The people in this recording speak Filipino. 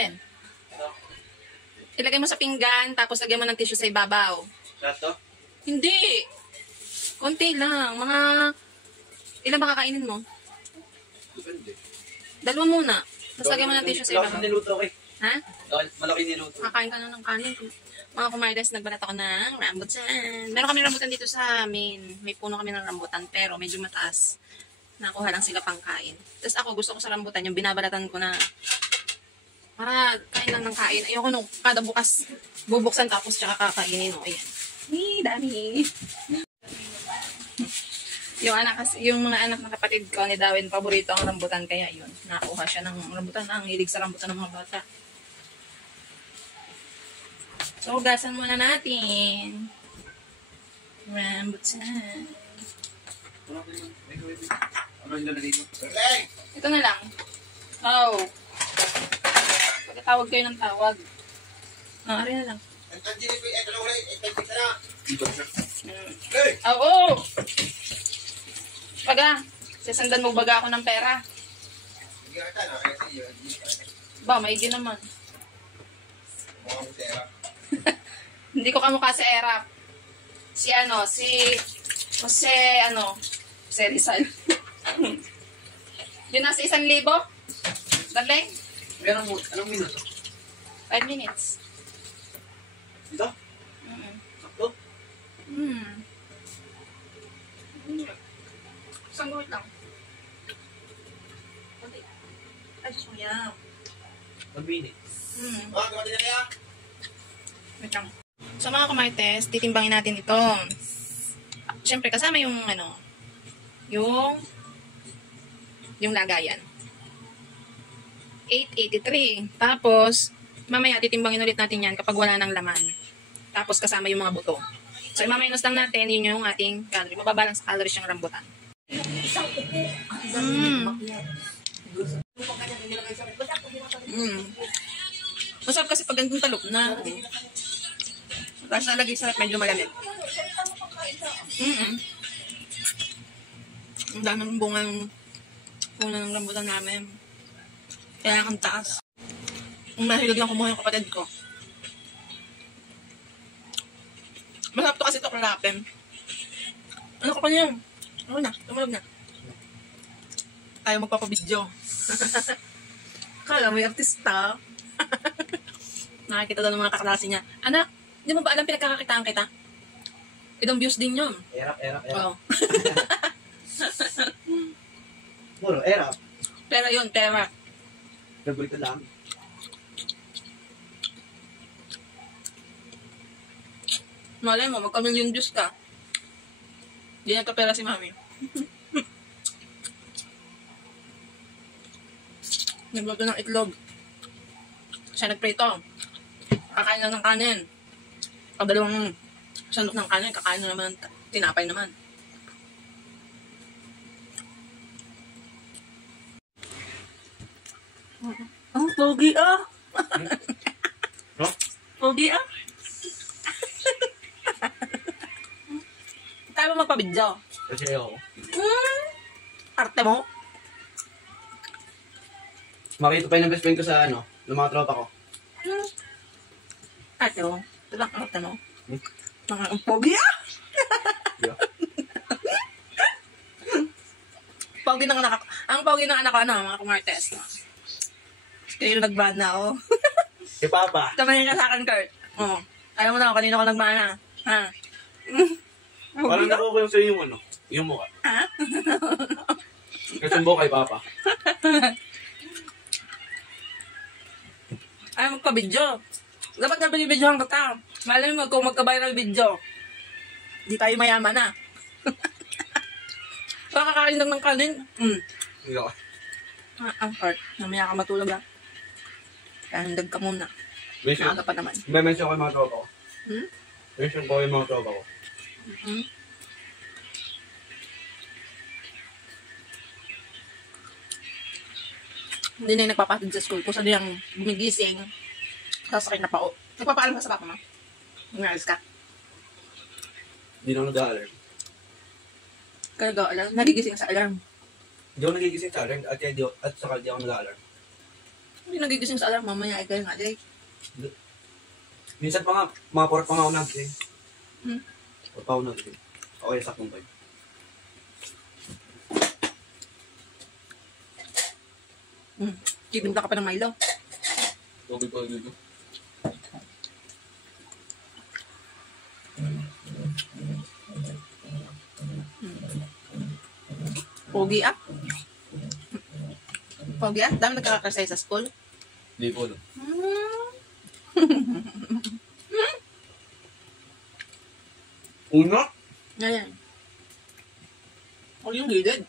Alin? Ilagay mo sa pinggan, tapos lagyan mo ng tissue sa ibabaw. Sato? Hindi. Konti lang. Mga... Ilan ba kakainin mo? Depende. Dalawa muna. Tapos lagyan mo ng tissue sa ibabaw. Malaki niluto ko eh. Ha? Malaki niluto. Kakain ka na ng kanin. Mga kumardas, nagbalat ako ng rambutan. Meron kami rambutan dito sa amin. May puno kami ng rambutan, pero medyo mataas. Nakuha lang sila pang kain. Tapos ako, gusto ko sa rambutan, yung binabalatan ko na para kain lang ng kain. Ayoko nung kada bukas bubuksan tapos tsaka kakainin. O, ayan. Dami. Yung mga anak ng kapatid ko ni Darwin, paborito ang rambutan, kaya yun. Nakuha siya ng rambutan. Ang hilig sa rambutan ng mga bata. So, hugasan muna natin. Rambutan. Ano yung lalagay mo? Ito na lang. Oh. Pagkatawag kayo ng tawag. Ari na lang. Oo. Baga. Sasandan mo baga ako ng pera. Ba, maigi naman. Hindi ko kamukha si Erap. Si Jose Rizal. Yun nasa 1,000. Darling? Meron mo, anong minuto? 5 minutes. Ito? Sakto? Isang guhit lang. Kunti. Ay, just yan. 1 minute. Wait lang. So mga kumartes, titimbangin natin ito. Siyempre kasama yung yung lagayan. 883. Tapos, mamaya titimbangin ulit natin yan kapag wala ng laman. Tapos kasama yung mga buto. So, i-minus lang natin, yun yung ating calorie. Mababalance calories yung rambutan. Masarap kasi pag ganitong talok na. Tapos nalagay sa medyo malamig. Ang dami ng bunga ng rambutan namin. Kaya ang taas. Ang mahilig lang kumuha yung kapatid ko. Masarap to kasi ito kalapin. Ano ko pa niya? Ano na? Tumalog na. Ayaw magpapabidyo. Kala mo yung artista. Nakakita daw ng mga kaklase niya. Anak, di mo ba alam pinagkakakitaan kita? Itong views din yun. Erap. Oo. Puro, erap. Pera yun, pera. Nagulito lang. Malay mo, magka-million views ka. Hindi nagkapera si mami. Nagluto ng itlog. Siya nagprito. Kakain lang ng kanin. Pag dalawang sandok ng kanin, kakain na naman, tinapay naman. Ang pogi ah! Huh? Pogi ah! Kaya mo magpabidyo? Kasi ako. Arte mo? Makita pa yung best friend ko sa ng mga tropa ko. Arte mo? Ito lang arte mo? Ang pogi ah! Yeah. Pogi ng anak ko. Ang pogi ng anak ko, mga kumartes. Kaya yung nag-ban na ako. Si Papa. Tamayin ka sa akin, Kurt. Oo. Alam mo na ako, kanina ko nag-ban. Ha? Parang nakuha ko sa yung yung mukha. Ha? Kasi yung buka kay Papa. Ay, magpa-video. Dapat na binibidyohan kita. Malay mo, kung magka-viral video, di tayo mayaman na. Pakakain lang ng kanin. Hindi ako. Ang heart. Namaya ka matulog ah. Kaya hindag ka muna. Mention. Maaga pa naman. May mention ko yung mga tropa ko. Hmm? Mention ko yung mga tropa ko. Hindi na yung nagpapatid sa school. Kung saan yung gumigising, sasakay na pa o. Nagpapaalam ka sa papa mo? Nangalis ka? Hindi na ako nag-aalarm. Kaya nagigising sa alarm. Hindi ako nagigising sa alarm at saka di ako nag-aalarm. Hindi nagigising sa alarm, mamaya ay kayo nga, Jay. Minsan pa nga, mga 4 pa nga ako nagising. Hmm. 4 pa ako nagising. Okay, saktong time. Timpla ka pa ng Milo. Tubig pa dito. Pogi ah. Pogi ah. Dami nagkakasay sa school. Hindi po. No. Una? Ayan. Huwag yung gilid.